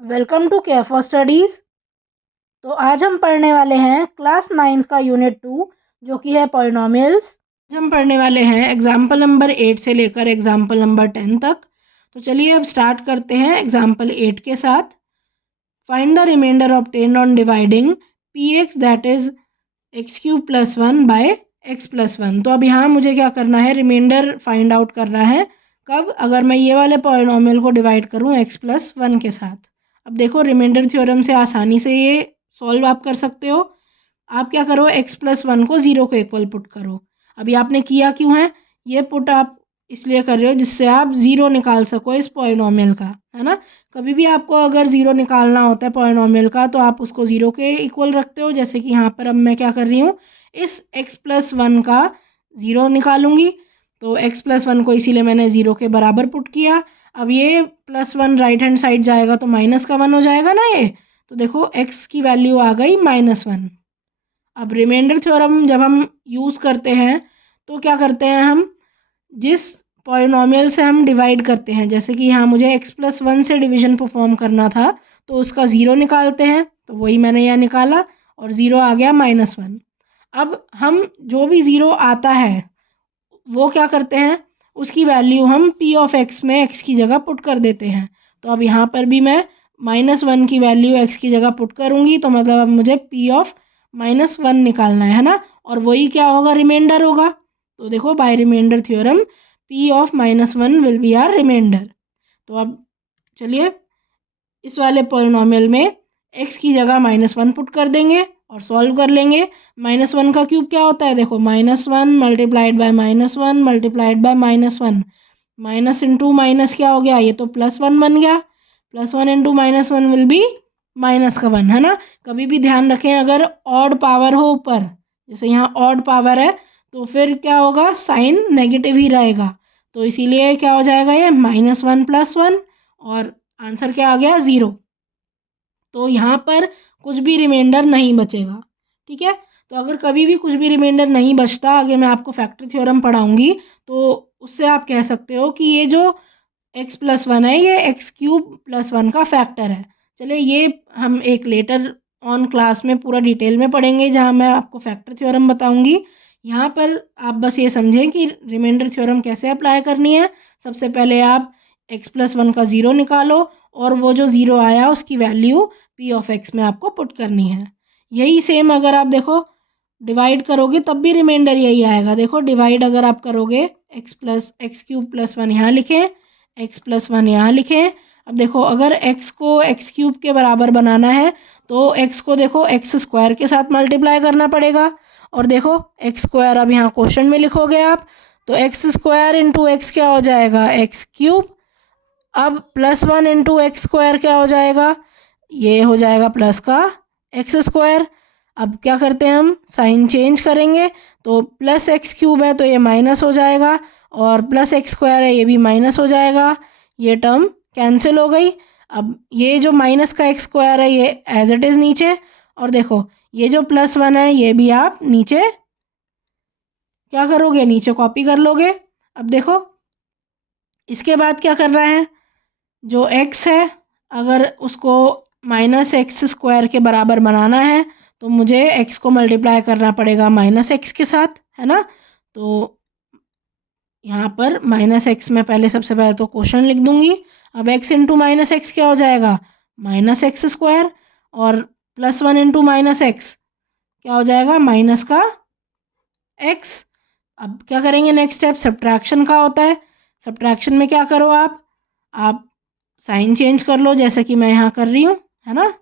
Welcome to care for studies. तो आज हम पढ़ने वाले हैं क्लास 9 का यूनिट 2 जो कि है पॉलिनॉमियल्स। आज हम पढ़ने वाले हैं एग्जाम्पल नंबर 8 से लेकर एग्जाम्पल नंबर 10 तक। तो चलिए अब स्टार्ट करते हैं एग्जाम्पल 8 के साथ। Find the remainder obtained on dividing p x that is x cube plus 1 by x plus 1। तो अब यहाँ मुझे क्या करना है, रिमाइंडर फाइंड आउट करना है। कब? अगर मैं ये वाले पॉलिनॉमियल को डिवाइड करूँ एक्स प्लस 1 के साथ। अब देखो रिमाइंडर थ्योरम से आसानी से ये सॉल्व आप कर सकते हो। आप क्या करो, एक्स प्लस 1 को 0 को इक्वल पुट करो। अभी आपने किया क्यों है, ये पुट आप इसलिए कर रहे हो जिससे आप 0 निकाल सको इस पॉलिनॉमियल का, है ना। कभी भी आपको अगर 0 निकालना होता है पॉलिनॉमियल का तो आप उसको 0 के इक्वल रखते हो। जैसे कि यहाँ पर अब मैं क्या कर रही हूँ, इस एक्स प्लस 1 का 0 निकालूंगी। तो एक्स प्लस 1 को इसीलिए मैंने 0 के बराबर पुट किया। अब ये प्लस 1 राइट हैंड साइड जाएगा तो माइनस का 1 हो जाएगा ना ये। तो देखो एक्स की वैल्यू आ गई -1। अब रिमाइंडर थ्योरम जब हम यूज़ करते हैं तो क्या करते हैं, हम जिस पॉलिनॉमियल से हम डिवाइड करते हैं, जैसे कि यहाँ मुझे एक्स प्लस 1 से डिवीजन परफॉर्म करना था तो उसका 0 निकालते हैं। तो वही मैंने यहाँ निकाला और 0 आ गया -1। अब हम जो भी 0 आता है वो क्या करते हैं, उसकी वैल्यू हम पी ऑफ एक्स में एक्स की जगह पुट कर देते हैं। तो अब यहाँ पर भी मैं -1 की वैल्यू एक्स की जगह पुट करूँगी तो मतलब अब मुझे पी ऑफ -1 निकालना है ना। और वही क्या होगा, रिमाइंडर होगा। तो देखो by remainder theorem p of -1 will be r remainder. तो अब चलिए इस वाले पॉलिनॉमियल में x की जगह -1 पुट कर देंगे और सॉल्व कर लेंगे। -1 का क्यूब क्या होता है, देखो -1 multiplied by -1 multiplied by -1। Minus into minus क्या हो गया, ये तो +1 बन गया। +1 इंटू -1 विल बी -1, है ना। कभी भी ध्यान रखें अगर ऑड पावर हो ऊपर, जैसे यहाँ ऑड पावर है तो फिर क्या होगा, साइन नेगेटिव ही रहेगा। तो इसीलिए क्या हो जाएगा, ये -1 + 1 और आंसर क्या आ गया, 0। तो यहाँ पर कुछ भी रिमाइंडर नहीं बचेगा, ठीक है। तो अगर कभी भी कुछ भी रिमाइंडर नहीं बचता, आगे मैं आपको फैक्टर थ्योरम पढ़ाऊंगी तो उससे आप कह सकते हो कि ये जो x प्लस 1 है ये x क्यूब प्लस 1 का फैक्टर है। चलिए ये हम एक लेटर ऑन क्लास में पूरा डिटेल में पढ़ेंगे जहाँ मैं आपको फैक्टर थ्योरम बताऊंगी। यहाँ पर आप बस ये समझें कि रिमाइंडर थ्योरम कैसे अप्लाई करनी है। सबसे पहले आप x प्लस 1 का 0 निकालो और वो जो 0 आया उसकी वैल्यू पी ऑफ एक्स में आपको पुट करनी है। यही सेम अगर आप देखो डिवाइड करोगे तब भी रिमाइंडर यही आएगा। देखो डिवाइड अगर आप करोगे एक्स क्यूब प्लस 1 यहाँ लिखें, एक्स प्लस 1 यहाँ लिखें। अब देखो अगर x को एक्स क्यूब के बराबर बनाना है तो x को देखो एक्स स्क्वायर के साथ मल्टीप्लाई करना पड़ेगा। और देखो एक्स स्क्वायर अब यहाँ क्वेश्चन में लिखोगे आप तो एक्स स्क्वायर इंटू एक्स क्या हो जाएगा, एक्स क्यूब। अब +1 इंटू एक्स स्क्वायर क्या हो जाएगा, ये हो जाएगा प्लस का एक्स स्क्वायर। अब क्या करते हैं, हम साइन चेंज करेंगे तो प्लस एक्स क्यूब है तो ये माइनस हो जाएगा और प्लस एक्स स्क्वायर है ये भी माइनस हो जाएगा। ये टर्म कैंसिल हो गई। अब ये जो माइनस का एक्स स्क्वायर है ये एज इट इज़ नीचे, और देखो ये जो +1 है ये भी आप नीचे क्या करोगे, नीचे कॉपी कर लोगे। अब देखो इसके बाद क्या करना है, जो x है अगर उसको -x² के बराबर बनाना है तो मुझे x को मल्टीप्लाई करना पड़ेगा -x के साथ, है ना। तो यहाँ पर -x में पहले सबसे पहले तो क्वेश्चन लिख दूंगी। अब x इंटू -x क्या हो जाएगा, -x² और +1 इंटू -x क्या हो जाएगा, माइनस का x। अब क्या करेंगे, नेक्स्ट स्टेप सब्ट्रैक्शन का होता है। सब्ट्रैक्शन में क्या करो आप साइन चेंज कर लो जैसे कि मैं यहाँ कर रही हूँ, है ना।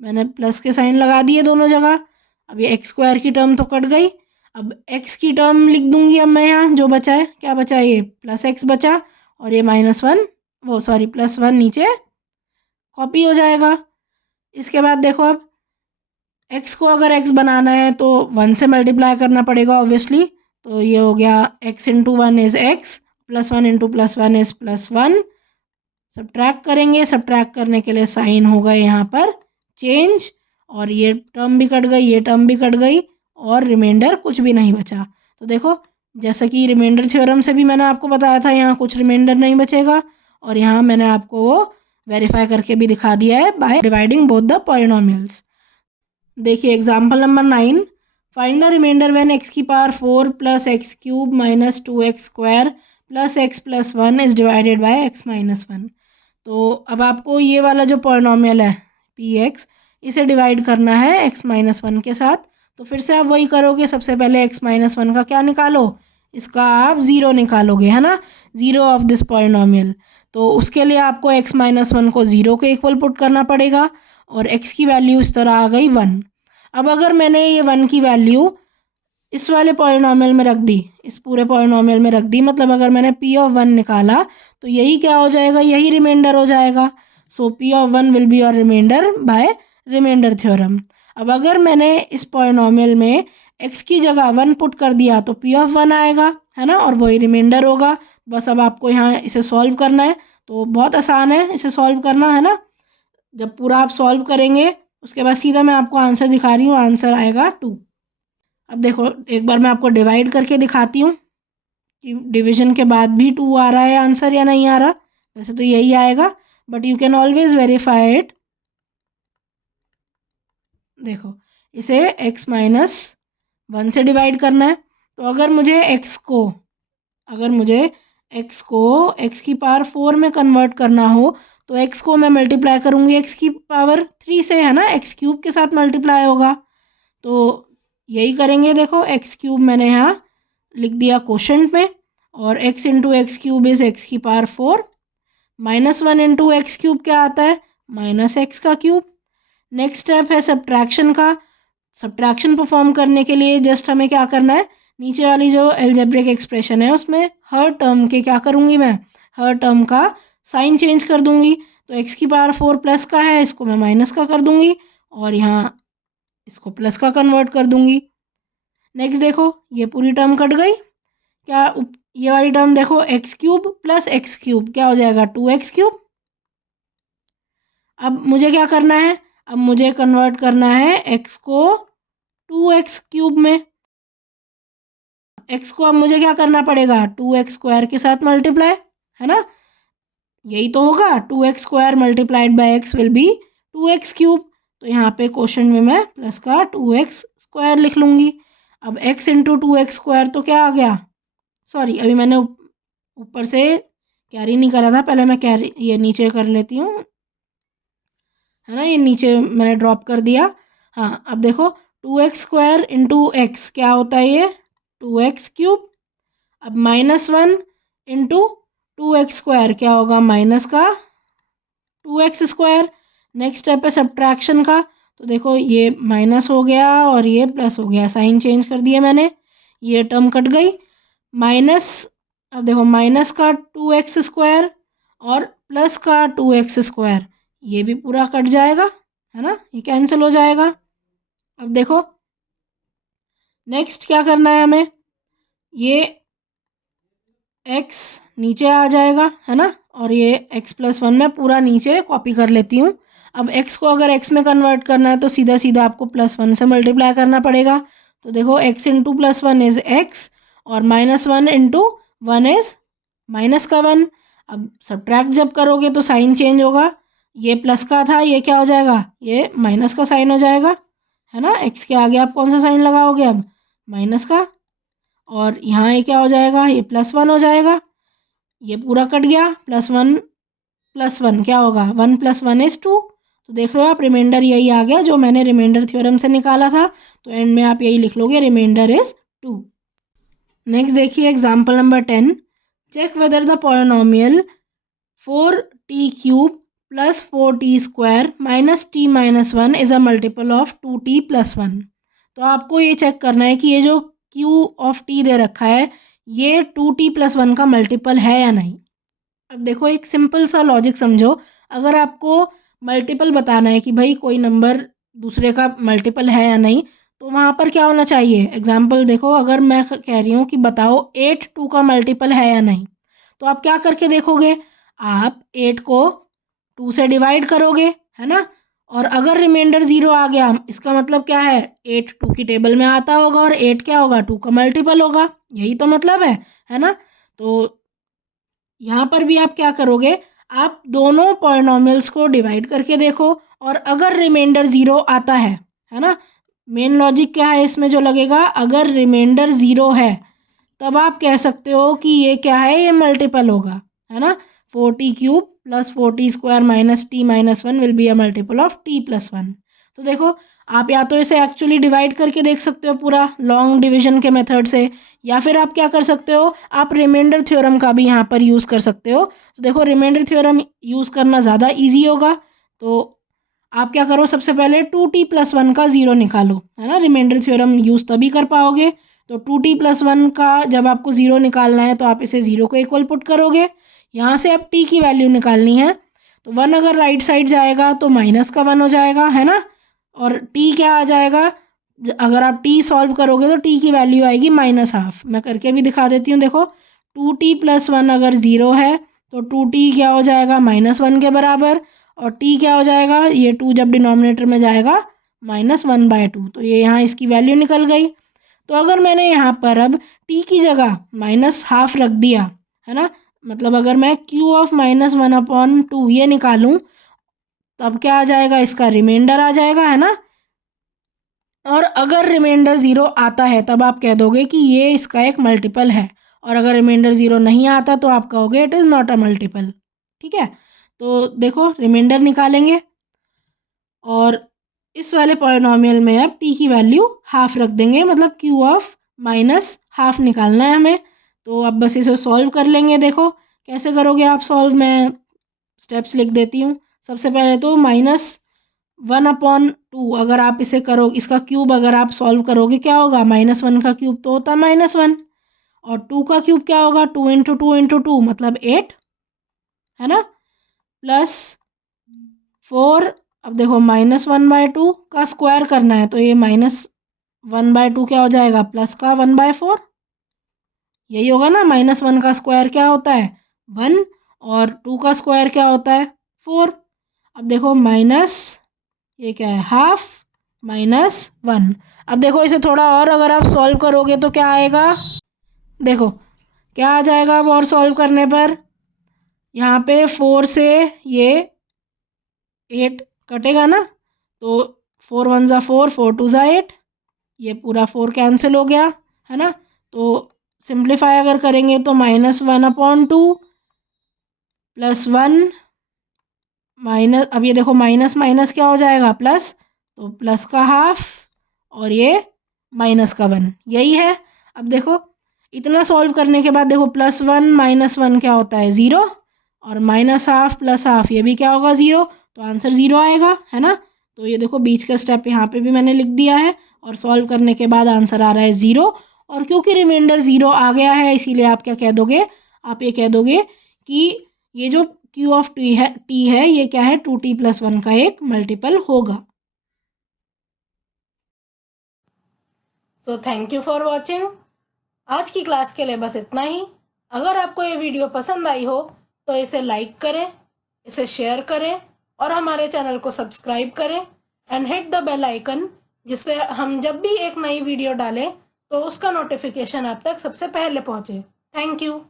मैंने प्लस के साइन लगा दिए दोनों जगह। अब ये x² की टर्म तो कट गई। अब x की टर्म लिख दूंगी अब मैं यहाँ, जो बचा है क्या बचा, ये +x बचा और ये -1 वो सॉरी +1 नीचे कॉपी हो जाएगा। इसके बाद देखो अब x को अगर x बनाना है तो 1 से मल्टीप्लाई करना पड़ेगा ऑब्वियसली। तो ये हो गया x into 1 is x +1 into +1 is +1। Subtract करेंगे, सब्ट्रैक्ट करने के लिए साइन हो गए यहाँ पर चेंज और ये टर्म भी कट गई, ये टर्म भी कट गई और रिमाइंडर कुछ भी नहीं बचा। तो देखो जैसा कि रिमाइंडर थ्योरम से भी मैंने आपको बताया था यहाँ कुछ रिमाइंडर नहीं बचेगा और यहाँ मैंने आपको वो वेरीफाई करके भी दिखा दिया है by dividing both the polynomials. देखिए example number 9, find the remainder when x की power 4 plus x cube minus 2x square plus x plus 1 is divided by x minus 1। तो अब आपको ये वाला जो पॉलिनोमियल है px, इसे डिवाइड करना है x माइनस 1 के साथ। तो फिर से आप वही करोगे, सबसे पहले x माइनस 1 का क्या निकालो, इसका आप ज़ीरो निकालोगे, है ना, ज़ीरो ऑफ दिस पॉलिनोमियल। तो उसके लिए आपको x माइनस 1 को ज़ीरो के इक्वल पुट करना पड़ेगा और x की वैल्यू इस तरह आ गई 1। अब अगर मैंने ये 1 की वैल्यू इस वाले पॉलिनोमियल में रख दी, इस पूरे पॉलिनोमियल में रख दी, मतलब अगर मैंने p ऑफ 1 निकाला तो यही क्या हो जाएगा, यही रिमाइंडर हो जाएगा। So p of 1 will be your remainder by remainder theorem. अब अगर मैंने इस पॉलिनोमियल में x की जगह 1 पुट कर दिया तो p ऑफ 1 आएगा, है ना, और वही रिमाइंडर होगा। बस अब आपको यहाँ इसे सॉल्व करना है, तो बहुत आसान है इसे सॉल्व करना, है ना। जब पूरा आप सॉल्व करेंगे उसके बाद सीधा मैं आपको आंसर दिखा रही हूँ, आंसर आएगा 2। अब देखो एक बार मैं आपको डिवाइड करके दिखाती हूँ कि डिवीजन के बाद भी 2 आ रहा है आंसर या नहीं आ रहा। वैसे तो यही आएगा, but you can always verify it. देखो इसे x माइनस 1 से डिवाइड करना है, तो अगर मुझे x को x की पावर 4 में कन्वर्ट करना हो तो x को मैं मल्टीप्लाई करूँगी x की पावर 3 से, है ना, x क्यूब के साथ मल्टीप्लाई होगा। तो यही करेंगे। देखो x क्यूब मैंने यहाँ लिख दिया क्वोशंट में, और x into x cube is x की power 4, minus 1 into x cube क्या आता है, माइनस x का क्यूब। नेक्स्ट स्टेप है सब्ट्रैक्शन का। सब्ट्रैक्शन परफॉर्म करने के लिए जस्ट हमें क्या करना है, नीचे वाली जो एल्जेब्रिक एक्सप्रेशन है उसमें हर टर्म के क्या करूँगी, मैं हर टर्म का साइन चेंज कर दूँगी। तो x की पावर 4 प्लस का है, इसको मैं माइनस का कर दूँगी और यहाँ इसको प्लस का कन्वर्ट कर दूँगी। नेक्स्ट देखो ये पूरी टर्म कट गई, क्या ये वाली टर्म देखो, x cube plus x cube क्या हो जाएगा, 2x क्यूब। अब मुझे क्या करना है, अब मुझे कन्वर्ट करना है x को 2x क्यूब में। x को अब मुझे क्या करना पड़ेगा, 2x स्क्वायर के साथ मल्टीप्लाई, है ना, यही तो होगा। 2x square multiplied by x will be 2x cube. तो यहाँ पे क्वेश्चन में मैं प्लस का 2x स्क्वायर लिख लूँगी। अब x इंटू 2x स्क्वायर तो क्या आ गया, सॉरी अभी मैंने ऊपर से कैरी नहीं करा था, पहले मैं कैरी ये नीचे कर लेती हूँ, है ना, ये नीचे मैंने ड्रॉप कर दिया। हाँ अब देखो 2x स्क्वायर इंटू एक्स क्या होता है, ये 2x क्यूब। अब माइनस 1 इंटू 2x स्क्वायर क्या होगा, माइनस का 2x स्क्वायर। नेक्स्ट स्टेप है सब्ट्रैक्शन का, तो देखो ये माइनस हो गया और ये प्लस हो गया, साइन चेंज कर दिया मैंने, ये टर्म कट गई। माइनस, अब देखो माइनस का 2x स्क्वायर और प्लस का 2x स्क्वायर, ये भी पूरा कट जाएगा, है ना, ये कैंसिल हो जाएगा। अब देखो नेक्स्ट क्या करना है हमें, ये x नीचे आ जाएगा, है ना, और ये x प्लस 1 में पूरा नीचे कॉपी कर लेती हूँ। अब x को अगर x में कन्वर्ट करना है तो सीधा सीधा आपको प्लस 1 से मल्टीप्लाई करना पड़ेगा। तो देखो x into plus 1 is x और माइनस 1 इंटू 1 इज़ माइनस का 1। अब सब्ट्रैक्ट जब करोगे तो साइन चेंज होगा, ये प्लस का था, ये क्या हो जाएगा, ये माइनस का साइन हो जाएगा, है ना। x के आगे आप कौन सा साइन लगाओगे, अब माइनस का, और यहाँ ये क्या हो जाएगा, ये प्लस 1 हो जाएगा, ये पूरा कट गया। प्लस वन क्या होगा, 1 प्लस 1 इज़ 2। तो देख लो आप रिमाइंडर यही आ गया जो मैंने रिमाइंडर थ्योरम से निकाला था। तो एंड में आप यही लिख लोगे, रिमाइंडर इज़ 2। नेक्स्ट देखिए example number 10, check whether the polynomial 4t cube plus 4t square minus t minus 1 is a multiple of 2t plus 1। तो आपको ये चेक करना है कि ये जो q ऑफ t दे रखा है ये 2t प्लस 1 का मल्टीपल है या नहीं। अब देखो एक सिंपल सा लॉजिक समझो, अगर आपको मल्टीपल बताना है कि भाई कोई नंबर दूसरे का मल्टीपल है या नहीं, तो वहाँ पर क्या होना चाहिए। एग्जाम्पल देखो, अगर मैं कह रही हूँ कि बताओ 8 2 का मल्टीपल है या नहीं, तो आप क्या करके देखोगे, आप 8 को 2 से डिवाइड करोगे, है ना, और अगर रिमाइंडर 0 आ गया इसका मतलब क्या है, 8 2 की टेबल में आता होगा और 8 क्या होगा, 2 का मल्टीपल होगा, यही तो मतलब है ना। तो यहाँ पर भी आप क्या करोगे, आप दोनों पॉलिनॉमियल्स को डिवाइड करके देखो और अगर रिमाइंडर 0 आता है ना, मेन लॉजिक क्या है इसमें जो लगेगा, अगर रिमाइंडर 0 है तब आप कह सकते हो कि ये क्या है, ये मल्टीपल होगा, है ना। 4t³ + 4t² - t - 1 will be a multiple of t+1। तो देखो आप या तो इसे एक्चुअली डिवाइड करके देख सकते हो पूरा लॉन्ग डिवीजन के मेथड से, या फिर आप क्या कर सकते हो, आप रिमाइंडर थ्योरम का भी यहाँ पर यूज़ कर सकते हो। तो देखो रिमाइंडर थ्योरम यूज़ करना ज़्यादा ईजी होगा। तो आप क्या करो, सबसे पहले 2t+1 का 0 निकालो, है ना। रिमाइंडर थ्योरम यूज़ तभी कर पाओगे। तो 2t+1 का जब आपको 0 निकालना है तो आप इसे 0 को इक्वल पुट करोगे, यहाँ से अब t की वैल्यू निकालनी है। तो 1 अगर राइट साइड जाएगा तो माइनस का 1 हो जाएगा, है ना। और t क्या आ जाएगा, अगर आप t सॉल्व करोगे तो t की वैल्यू आएगी -1/2। मैं करके भी दिखा देती हूँ, देखो 2t+1 अगर 0 है तो 2t क्या हो जाएगा, -1 के बराबर, और t क्या हो जाएगा, ये 2 जब डिनोमिनेटर में जाएगा -1/2, तो ये यहाँ इसकी वैल्यू निकल गई। तो अगर मैंने यहाँ पर अब t की जगह -1/2 रख दिया, है ना, मतलब अगर मैं q(-1/2) ये निकालूं तब क्या आ जाएगा, इसका रिमाइंडर आ जाएगा, है ना। और अगर रिमाइंडर 0 आता है तब आप कह दोगे कि ये इसका एक मल्टीपल है, और अगर रिमाइंडर 0 नहीं आता तो आप कहोगे it is not a multiple. ठीक है, तो देखो रिमाइंडर निकालेंगे और इस वाले पॉलिनॉमियल में अब t की वैल्यू हाफ रख देंगे, मतलब q(-1/2) निकालना है हमें। तो अब बस इसे सॉल्व कर लेंगे। देखो कैसे करोगे आप सॉल्व, मैं स्टेप्स लिख देती हूँ। सबसे पहले तो -1/2 अगर आप इसे करो, इसका क्यूब अगर आप सॉल्व करोगे क्या होगा, -1 का क्यूब तो होता है -1, और 2 का क्यूब क्या होगा, 2 × 2 × 2 मतलब 8, है ना, प्लस 4। अब देखो -1/2 का स्क्वायर करना है तो ये -1/2 क्या हो जाएगा, प्लस का 1/4, यही होगा ना। -1 का स्क्वायर क्या होता है, 1, और 2 का स्क्वायर क्या होता है, 4। अब देखो माइनस, ये क्या है, हाफ -1। अब देखो इसे थोड़ा और अगर आप सॉल्व करोगे तो क्या आएगा, देखो क्या आ जाएगा अब और सॉल्व करने पर, यहाँ पे 4 से ये 8 कटेगा ना, तो 4 × 1 = 4, 4 × 2 = 8, ये पूरा 4 कैंसिल हो गया, है ना। तो सिंप्लीफाई अगर करेंगे तो -1/2 + 1 माइनस, अब ये देखो माइनस माइनस क्या हो जाएगा, प्लस, तो प्लस का हाफ और ये -1, यही है। अब देखो इतना सॉल्व करने के बाद देखो +1 - 1 क्या होता है, 0, और -1/2 + हाफ ये भी क्या होगा, 0, तो आंसर 0 आएगा, है ना। तो ये देखो बीच का स्टेप यहाँ पे भी मैंने लिख दिया है, और सॉल्व करने के बाद आंसर आ रहा है 0। और क्योंकि रिमाइंडर 0 आ गया है इसीलिए आप क्या कह दोगे, आप ये कह दोगे कि ये जो Q(t) है ये क्या है, 2t+1 का एक मल्टीपल होगा। So thank you for watching. आज की क्लास के लिए बस इतना ही। अगर आपको ये वीडियो पसंद आई हो तो इसे लाइक करें, इसे शेयर करें, और हमारे चैनल को सब्सक्राइब करें and hit the bell icon, जिससे हम जब भी एक नई वीडियो डालें तो उसका नोटिफिकेशन आप तक सबसे पहले पहुंचे। Thank you.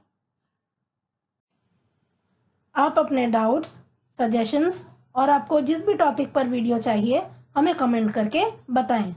आप अपने डाउट्स, सजेशंस और आपको जिस भी टॉपिक पर वीडियो चाहिए हमें कमेंट करके बताएं।